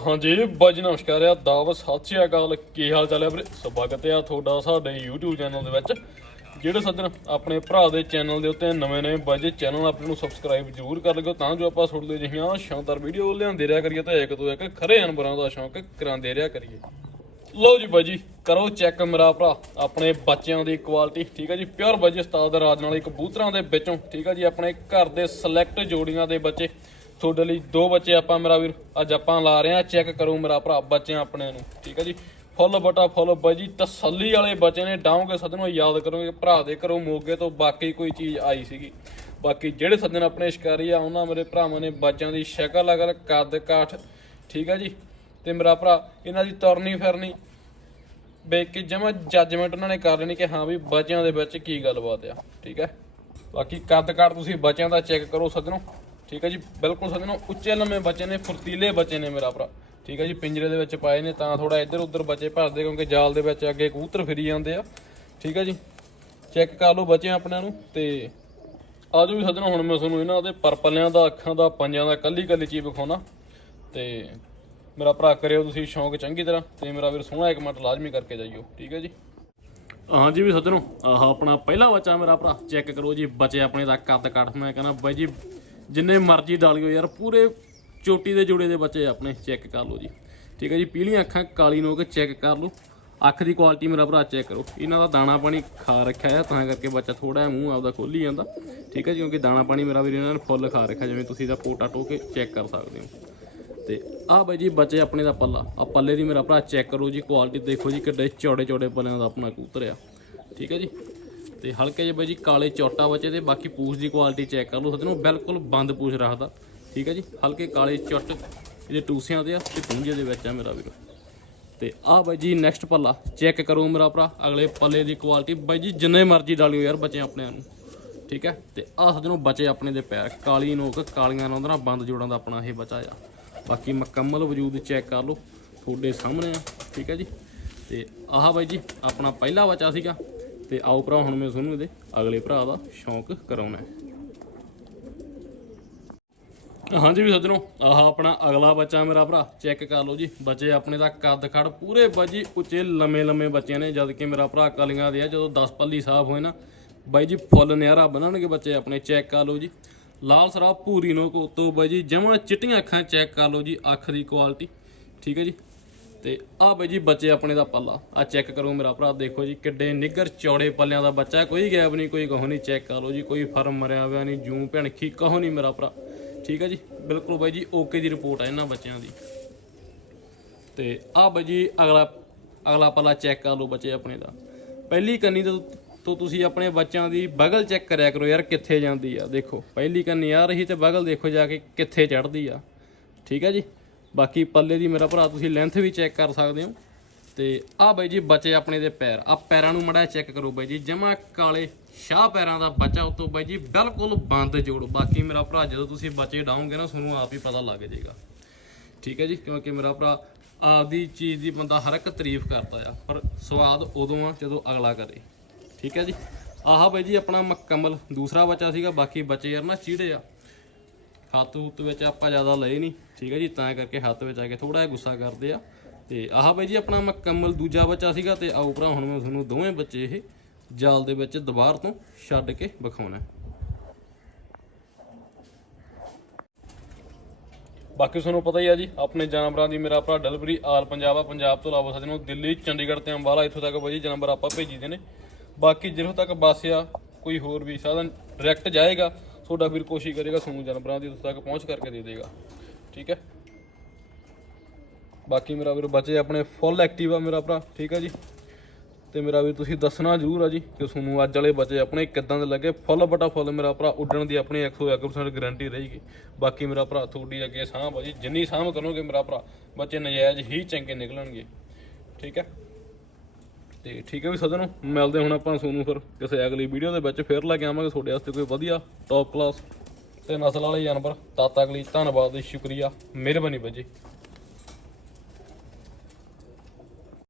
ਹਾਂਜੀ ਬਾਜੀ ਨਮਸਕਾਰ ਆ। ਦਾਵ ਸਤਿ ਸ਼੍ਰੀ ਅਕਾਲ। ਕੀ ਹਾਲ ਚਾਲ ਹੈ ਵੀਰੇ? ਸਵਾਗਤ ਹੈ ਤੁਹਾਡਾ ਸਾਡੇ YouTube ਚੈਨਲ ਦੇ ਵਿੱਚ। ਜਿਹੜੇ ਸੱਜਣ ਆਪਣੇ ਭਰਾ ਦੇ ਚੈਨਲ ਦੇ ਉੱਤੇ ਨਵੇਂ ਨਵੇਂ ਬਾਜੀ ਚੈਨਲ ਆਪਣੇ ਨੂੰ ਸਬਸਕ੍ਰਾਈਬ ਜ਼ਰੂਰ ਕਰ ਲਿਓ, ਤਾਂ ਜੋ ਆਪਾਂ ਤੁਹਾਡੇ ਲਈ ਜਿਹੀਆਂ ਸ਼ਾਨਦਾਰ ਵੀਡੀਓ ਲਿਆਂਦੇ ਰਿਹਾ ਕਰੀਏ ਤੇ ਇੱਕ ਤੋਂ ਇੱਕ ਖਰੇ ਅਨਬਰਾਂ ਦਾ ਸ਼ੌਂਕ ਕਰਾਉਂਦੇ ਰਿਹਾ ਕਰੀਏ। ਲਓ ਜੀ ਬਾਜੀ ਕਰੋ ਚੈੱਕ ਮੇਰਾ ਭਰਾ, ਆਪਣੇ ਬੱਚਿਆਂ ਦੀ ਕੁਆਲਿਟੀ ਠੀਕ ਹੈ ਜੀ? ਪਿਓਰ ਬਾਜੀ ਉਸਤਾਦ ਰਾਜ ਨਾਲ ਕਬੂਤਰਾਂ ਦੇ ਵਿੱਚੋਂ, ਠੀਕ ਹੈ ਜੀ? ਆਪਣੇ ਘਰ ਦੇ ਸਿਲੈਕਟ ਜੋੜੀਆਂ ਦੇ ਬੱਚੇ। ਤੁਹਾਡੇ ਲਈ ਦੋ ਬੱਚੇ ਆਪਾਂ ਮੇਰਾ ਵੀਰ, ਅੱਜ ਆਪਾਂ ਲਾ ਰਹੇ ਆ ਚੈੱਕ ਕਰੋ ਮੇਰਾ ਭਰਾ ਬੱਚਿਆਂ ਆਪਣੇ ਨੂੰ, ਠੀਕ ਹੈ ਜੀ? ਫੁੱਲ ਬਟਾ ਫੁੱਲ ਬਾਜੀ ਤਸੱਲੀ ਵਾਲੇ ਬੱਚੇ ਨੇ ਡਾਉਂਗੇ ਸਦਨੋਂ ਯਾਦ ਕਰੋਗੇ, ਭਰਾ ਦੇ ਘਰੋਂ ਮੋਗੇ ਤੋਂ ਬਾਕੀ ਕੋਈ ਚੀਜ਼ ਆਈ ਸੀਗੀ। ਬਾਕੀ ਜਿਹੜੇ ਸੱਜਣ ਆਪਣੇ ਸ਼ਿਕਾਰੀ ਆ, ਉਹਨਾਂ ਮੇਰੇ ਭਰਾਵਾਂ ਨੇ ਬੱਚਿਆਂ ਦੀ ਸ਼ਕਲ, ਅਗਲ, ਕੱਦ, ਕਾਠ, ਠੀਕ ਹੈ ਜੀ? ਤੇ ਮੇਰਾ ਭਰਾ, ਇਹਨਾਂ ਦੀ ਤੁਰਨੀ ਫਿਰਨੀ ਵੇਖ ਕੇ ਜਮਾ ਜੱਜਮੈਂਟ ਉਹਨਾਂ ਨੇ ਕਰ ਲੈਣੀ ਕਿ ਹਾਂ ਵੀ ਬੱਚਿਆਂ ਦੇ ਵਿੱਚ ਕੀ ਗੱਲਬਾਤ ਆ, ਠੀਕ ਹੈ? ਬਾਕੀ ਕੱਦ ਕਾਠ ਤੁਸੀਂ ਬੱਚਿਆਂ ਦਾ ਚੈੱਕ ਕਰੋ ਸੱਜਣੋ। ਠੀਕ ਹੈ ਜੀ, ਬਿਲਕੁਲ ਸੱਜਣੋ ਉੱਚੇ ਲੰਮੇ ਬੱਚੇ ਨੇ, ਫੁਰਤੀਲੇ ਬੱਚੇ ਨੇ ਮੇਰਾ ਭਰਾ। ਠੀਕ ਹੈ ਜੀ, ਪਿੰਜਰੇ ਦੇ ਵਿੱਚ ਪਾਏ ਨੇ ਤਾਂ ਥੋੜਾ ਇੱਧਰ ਉੱਧਰ ਬੱਚੇ ਭਰਦੇ ਕਿਉਂਕਿ ਜਾਲ ਦੇ ਵਿੱਚ ਅੱਗੇ ਕਬੂਤਰ ਫਿਰੀ ਜਾਂਦੇ ਆ। ਠੀਕ ਹੈ ਜੀ, ਚੈੱਕ ਕਰ ਲਓ ਬੱਚੇ ਆਪਣਿਆਂ ਨੂੰ ਤੇ ਆਜੋ ਵੀ ਸੱਜਣੋ, ਹੁਣ ਮੈਂ ਤੁਹਾਨੂੰ ਇਹਨਾਂ ਦੇ ਪਰਪਲਿਆਂ ਦਾ, ਅੱਖਾਂ ਦਾ, ਪੰਜਾਂ ਦਾ ਕੱਲੀ ਕੱਲੀ ਚੀਜ਼ ਵਿਖਾਉਣਾ। ਤੇ ਮੇਰਾ ਭਰਾ ਕਰਿਓ ਤੁਸੀਂ ਸ਼ੌਂਕ ਚੰਗੀ ਤਰ੍ਹਾਂ ਤੇ ਮੇਰਾ ਵੀਰ ਸੋਹਣਾ ਇੱਕ ਮਿੰਟ ਲਾਜ਼ਮੀ ਕਰਕੇ ਜਾਈਓ। ਠੀਕ ਹੈ ਜੀ। ਹਾਂਜੀ ਵੀ ਸੱਜਣੋ, ਆਹ ਆਪਣਾ ਪਹਿਲਾ ਬੱਚਾ ਮੇਰਾ ਭਰਾ। ਚੈੱਕ ਕਰੋ ਜੀ, ਬੱਚੇ ਆਪਣੇ ਦਾ ਕੱਦ ਕੱਟ ਮੈਂ ਕਹਿੰਦਾ ਬਾਈ ਜੀ ਜਿੰਨੇ ਮਰਜ਼ੀ ਡਾਲਿਓ ਯਾਰ, ਪੂਰੇ ਚੋਟੀ ਦੇ ਜੋੜੇ ਦੇ ਬੱਚੇ ਆਪਣੇ ਚੈੱਕ ਕਰ ਲਓ ਜੀ। ਠੀਕ ਹੈ ਜੀ, ਪੀਲੀਆਂ ਅੱਖਾਂ ਕਾਲੀ ਨੋਕ ਚੈੱਕ ਕਰ ਲਓ। ਅੱਖ ਦੀ ਕੁਆਲਿਟੀ ਮੇਰਾ ਭਰਾ ਚੈੱਕ ਕਰੋ। ਇਹਨਾਂ ਦਾ ਦਾਣਾ ਪਾਣੀ ਖਾ ਰੱਖਿਆ ਹੈ ਤਾਂ ਕਰਕੇ ਬੱਚਾ ਥੋੜਾ ਜਿਹਾ ਮੂੰਹ ਆਪਦਾ ਖੋਲੀ ਜਾਂਦਾ। ਠੀਕ ਹੈ ਜੀ, ਕਿਉਂਕਿ ਦਾਣਾ ਪਾਣੀ ਮੇਰਾ ਵੀਰ ਇਹਨਾਂ ਨੇ ਫੁੱਲ ਖਾ ਰੱਖਿਆ, ਜਿਵੇਂ ਤੁਸੀਂ ਦਾ ਪੋਟਾ ਟੋ ਕੇ ਚੈੱਕ ਕਰ ਸਕਦੇ ਹੋ। ਤੇ ਆਹ ਬਾਈ ਜੀ, ਬੱਚੇ ਆਪਣੇ ਦਾ ਪੱਲਾ। ਆ ਪੱਲੇ ਦੀ ਮੇਰਾ ਭਰਾ ਚੈੱਕ ਕਰੋ ਜੀ ਕੁਆਲਿਟੀ ਦੇਖੋ ਜੀ, ਕਿੱਡੇ ਚੌੜੇ ਚੌੜੇ ਪੱਲਿਆਂ ਦਾ ਆਪਣਾ ਕਬੂਤਰ ਆ। ਠੀਕ ਹੈ ਜੀ ਤੇ ਹਲਕੇ ਜਿਹੇ ਬਾਈ ਜੀ ਕਾਲੇ ਚੌਟਾ ਬਚੇ ਤੇ ਬਾਕੀ ਪੂਛ ਦੀ ਕੁਆਲਿਟੀ ਚੈੱਕ ਕਰ ਲਓ। ਨੂੰ ਬਿਲਕੁਲ ਬੰਦ ਪੂਛ ਰੱਖਦਾ। ਠੀਕ ਹੈ ਜੀ? ਹਲਕੇ ਕਾਲੇ ਚੁੱਟ ਇਹਦੇ ਟੂਸਿਆਂ ਤੇ ਆ ਤੇ ਪੁੰਜੇ ਦੇ ਵਿੱਚ ਆ ਮੇਰਾ ਵੀਰ। ਤੇ ਆਹ ਬਾਈ ਜੀ ਨੈਕਸਟ ਪੱਲਾ। ਚੈੱਕ ਕਰੋ ਮੇਰਾ ਭਰਾ। ਅਗਲੇ ਪੱਲੇ ਦੀ ਕੁਆਲਿਟੀ ਬਾਈ ਜੀ ਜਿੰਨੇ ਮਰਜ਼ੀ ਡਾਲਿਓ ਯਾਰ, ਬੱਚੇ ਆਪਣਿਆਂ ਨੂੰ। ਠੀਕ ਹੈ? ਤੇ ਆਹ ਸੱਜਣੋ ਬੱਚੇ ਆਪਣੇ ਦੇ ਪੈਰ। ਕਾਲੀ ਨੋਕ, ਕਾਲੀਆਂ ਨੋਂਦ ਨਾਲ ਬੰਦ ਜੋੜਾਂ ਦਾ ਆਪਣਾ ਇਹ ਬੱਚਾ ਆ। ਬਾਕੀ ਮੁਕੰਮਲ ਵਜੂਦ ਚੈੱਕ ਕਰ ਲਓ। ਤੁਹਾਡੇ ਸਾਹਮਣੇ ਆ। ਠੀਕ ਹੈ ਜੀ? ਤੇ ਆਹ ਬਾਈ ਜੀ ਆਪਣਾ ਪਹਿਲਾ ਬੱਚਾ ਸੀਗਾ। ਤੇ ਆਓ ਭਰਾ, ਹੁਣ ਮੈਂ ਤੁਹਾਨੂੰ ਇਹਦੇ ਅਗਲੇ ਭਰਾ ਦਾ ਸ਼ੌਂਕ ਕਰਾਉਣਾ ਹਾਂਜੀ ਵੀ ਸੱਜਣੋ, ਆਹ ਆਪਣਾ ਅਗਲਾ ਬੱਚਾ ਮੇਰਾ ਭਰਾ। ਚੈੱਕ ਕਰ ਲਓ ਜੀ, ਬੱਚੇ ਆਪਣੇ ਦਾ ਕੱਦ ਖੜ ਪੂਰੇ ਬਾਜੀ ਉੱਚੇ ਲੰਮੇ ਲੰਮੇ ਬੱਚਿਆਂ ਨੇ, ਜਦ ਕਿ ਮੇਰਾ ਭਰਾ ਕਲੀਆਂ ਦੇ ਆ, ਜਦੋਂ 10 ਪੱਲੀ ਸਾਫ਼ ਹੋਏ ਨਾ, ਬਾਈ ਜੀ ਫੁੱਲ ਨਿਆਰਾ ਬਣਨਗੇ ਬੱਚੇ ਆਪਣੇ, ਚੈੱਕ ਕਰ ਲਓ ਜੀ। ਲਾਲ ਸਰਾ ਪੂਰੀ ਨੋਕ ਉਤੋਂ ਬਾਈ ਜੀ, ਜਮਾਂ ਚਿੱਟੀਆਂ ਅੱਖਾਂ, ਚੈੱਕ ਕਰ ਲਓ ਜੀ, ਅੱਖ ਦੀ ਕੁਆਲਿਟੀ ਠੀਕ ਹੈ ਜੀ। ਤੇ ਆਹ ਬਾਈ ਜੀ ਬੱਚੇ ਆਪਣੇ ਦਾ ਪੱਲਾ। ਆ ਚੈੱਕ ਕਰੋ ਮੇਰਾ ਭਰਾ, ਦੇਖੋ ਜੀ ਕਿੱਡੇ ਨਿੱਗਰ ਚੌੜੇ ਪੱਲਿਆਂ ਦਾ ਬੱਚਾ ਕੋਈ ਗੈਪ ਨਹੀਂ, ਕੋਈ ਕਹੋ ਨਹੀਂ ਚੈੱਕ ਕਰ ਲਓ ਜੀ, ਕੋਈ ਫਰਮ ਮਰਿਆ ਹੋਇਆ ਨਹੀਂ, ਜੂੰ ਭਣਖੀ ਕਹੋ ਨਹੀਂ ਮੇਰਾ ਭਰਾ। ਠੀਕ ਹੈ ਜੀ? ਬਿਲਕੁਲ ਬਾਈ ਜੀ ਓਕੇ ਦੀ ਰਿਪੋਰਟ ਹੈ ਇਹਨਾਂ ਬੱਚਿਆਂ ਦੀ। ਤੇ ਆਹ ਬਾਈ ਜੀ, ਅਗਲਾ ਅਗਲਾ ਪੱਲਾ ਚੈੱਕ ਕਰ ਲਓ ਬੱਚੇ ਆਪਣੇ ਦਾ। ਪਹਿਲੀ ਕੰਨੀ ਤੋਂ ਤੋਂ ਤੁਸੀਂ ਆਪਣੇ ਬੱਚਿਆਂ ਦੀ ਬਗਲ ਚੈੱਕ ਕਰਿਆ ਕਰੋ ਯਾਰ, ਕਿੱਥੇ ਜਾਂਦੀ ਆ। ਦੇਖੋ, ਪਹਿਲੀ ਕੰਨੀ ਆ ਰਹੀ ਤੇ ਬਗਲ ਦੇਖੋ ਜਾ ਕੇ ਕਿੱਥੇ ਚੜਦੀ ਆ। ਠੀਕ ਹੈ ਜੀ? ਬਾਕੀ ਪੱਲੇ ਦੀ ਮੇਰਾ ਭਰਾ, ਤੁਸੀਂ ਲੈਂਥ ਵੀ ਚੈੱਕ ਕਰ ਸਕਦੇ ਹੋ। ਤੇ ਆਹ ਬਾਈ ਜੀ ਬਚੇ ਆਪਣੇ ਦੇ ਪੈਰ। ਆ ਪੈਰਾਂ ਨੂੰ ਮੜਾ ਚੈੱਕ ਕਰੋ ਬਾਈ ਜੀ। ਜਮਾ ਕਾਲੇ ਸ਼ਾਹ ਪੈਰਾਂ ਦਾ ਬੱਚਾ ਉਤੋਂ ਬਾਈ ਜੀ ਬਿਲਕੁਲ ਬੰਦ ਜੋੜ। ਬਾਕੀ ਮੇਰਾ ਭਰਾ, ਜਦੋਂ ਤੁਸੀਂ ਬੱਚੇ ਡਾਉਂਗੇ ਨਾ, ਤੁਹਾਨੂੰ ਆਪ ਹੀ ਪਤਾ ਲੱਗ ਜਾਏਗਾ। ਠੀਕ ਹੈ ਜੀ? ਕਿਉਂਕਿ ਮੇਰਾ ਭਰਾ ਆਪਦੀ ਚੀਜ਼ ਦੀ ਬੰਦਾ ਹਰ ਇੱਕ ਤਾਰੀਫ ਕਰਦਾ ਆ, ਪਰ ਸਵਾਦ ਉਦੋਂ ਆ ਜਦੋਂ ਅਗਲਾ ਕਰੇ। ਠੀਕ ਹੈ ਜੀ? ਆਹ ਬਾਈ ਜੀ ਆਪਣਾ ਮੁਕੰਮਲ ਦੂਸਰਾ ਬੱਚਾ ਸੀਗਾ, ਬਾਕੀ ਬੱਚੇ ਯਾਰ ਨਾ ਚੀੜੇ ਆ। ਹੱਥ ਹੁੱਤ ਵਿੱਚ ਆਪਾਂ ਜ਼ਿਆਦਾ ਲਏ ਨਹੀਂ, ਠੀਕ ਹੈ ਜੀ? ਤਾਂ ਕਰਕੇ ਹੱਥ ਵਿੱਚ ਆ ਕੇ ਥੋੜਾ ਜਿਹਾ ਗੁੱਸਾ ਕਰਦੇ ਆ। ਤੇ ਆਹ ਬਾਈ ਜੀ ਆਪਣਾ ਮੁਕੰਮਲ ਦੂਜਾ ਬੱਚਾ ਸੀਗਾ ਤੇ ਆਓ ਭਰਾ, ਹੁਣ ਮੈਂ ਤੁਹਾਨੂੰ ਦੋਵੇਂ ਬੱਚੇ ਇਹ ਜਾਲ ਦੇ ਵਿੱਚ ਦੁਬਾਰ ਤੋਂ ਛੱਡ ਕੇ ਵਿਖਾਉਣਾ ਬਾਕੀ ਤੁਹਾਨੂੰ ਪਤਾ ਹੀ ਆ ਜੀ, ਆਪਣੇ ਜਾਨਵਰਾਂ ਦੀ ਮੇਰਾ ਭਰਾ ਡਿਲੀਵਰੀ ਆਲ ਪੰਜਾਬ ਆ। ਪੰਜਾਬ ਤੋਂ ਇਲਾਵਾ ਸੱਜਣੋ ਦਿੱਲੀ, ਚੰਡੀਗੜ੍ਹ ਤੇ ਅੰਬਾਲਾ, ਇੱਥੋਂ ਤੱਕ ਬਾਈ ਜੀ ਜਾਨਵਰ ਆਪਾਂ ਭੇਜੀਦੇ ਨੇ। ਬਾਕੀ ਜਿੱਥੋਂ ਤੱਕ ਬੱਸ ਆ, ਕੋਈ ਹੋਰ ਵੀ ਸਾਧਨ ਡਾਇਰੈਕਟ ਜਾਏਗਾ ਤੁਹਾਡਾ ਵੀਰ ਕੋਸ਼ਿਸ਼ ਕਰੇਗਾ ਤੁਹਾਨੂੰ ਜਾਨਵਰਾਂ ਦੀ ਤੁਸੀਂ ਤੱਕ ਪਹੁੰਚ ਕਰਕੇ ਦੇ ਦੇਗਾ। ਠੀਕ ਹੈ? ਬਾਕੀ ਮੇਰਾ ਵੀਰ ਬੱਚੇ ਆਪਣੇ ਫੁੱਲ ਐਕਟਿਵ ਆ ਮੇਰਾ ਭਰਾ, ਠੀਕ ਹੈ ਜੀ? ਤੇ ਮੇਰਾ ਵੀ ਤੁਸੀਂ ਦੱਸਣਾ ਜ਼ਰੂਰ ਆ ਜੀ ਕਿ ਤੁਹਾਨੂੰ ਅੱਜ ਵਾਲੇ ਬੱਚੇ ਆਪਣੇ ਕਿੱਦਾਂ ਦੇ ਲੱਗੇ। ਫੁੱਲ ਬਟਾ ਫੁੱਲ ਮੇਰਾ ਭਰਾ, ਉੱਡਣ ਦੀ ਆਪਣੀ 101% ਗਾਰੰਟੀ ਰਹੇਗੀ। ਬਾਕੀ ਮੇਰਾ ਭਰਾ ਤੁਹਾਡੀ ਅੱਗੇ ਸਾਂਭ ਆ ਜੀ। ਜਿੰਨੀ ਸਾਂਭ ਕਰੋਗੇ ਮੇਰਾ ਭਰਾ, ਬੱਚੇ ਨਜਾਇਜ਼ ਹੀ ਚੰਗੇ ਨਿਕਲਣਗੇ। ਠੀਕ ਹੈ? ਤੇ ਠੀਕ ਹੈ ਵੀ ਸੱਜਣੋ, ਮਿਲਦੇ ਹੁਣ ਆਪਾਂ ਤੁਹਾਨੂੰ ਫਿਰ ਕਿਸੇ ਅਗਲੀ ਵੀਡੀਓ ਦੇ ਵਿੱਚ, ਫੇਰ ਲੈ ਕੇ ਆਵਾਂਗੇ। ਤੁਹਾਡੇ ਵਾਸਤੇ ਕੋਈ ਵਧੀਆ ਟੌਪ ਕਲਾਸ ਤੇ ਨਸਲ ਵਾਲੇ ਜਾਨਵਰ। ਤਦ ਤੱਕ ਲਈ ਧੰਨਵਾਦ ਤੇ ਸ਼ੁਕਰੀਆ। ਮਿਹਰਬਾਨੀ ਬਾਜੀ